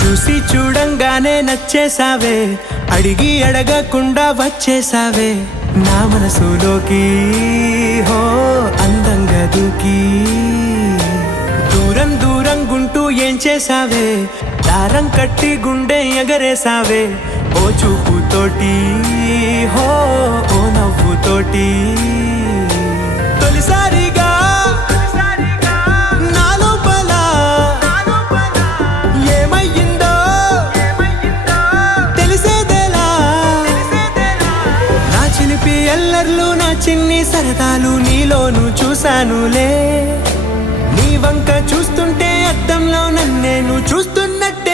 చూసి చూడంగానే నచ్చేసావే, అడిగి అడగకుండా వచ్చేసావే నా మనసులోకి. హో అందంగా దూకి దూరం దూరం గుంటూ ఏం చేసావే, దారం కట్టి గుండె ఎగరేసావే ఓ చూపుతోటి. హో ఓ నవ్వుతోటి తొలిసారిగా నా లోపల ఏమయ్యిందో తెలిసేదేలా. నా చిలిపి ఎల్లర్లు నా చిన్ని సరదాలు నీలోను చూశానులే. నీ వంక చూస్తుంటే అద్దంలో నన్నేను చూస్తున్నట్టు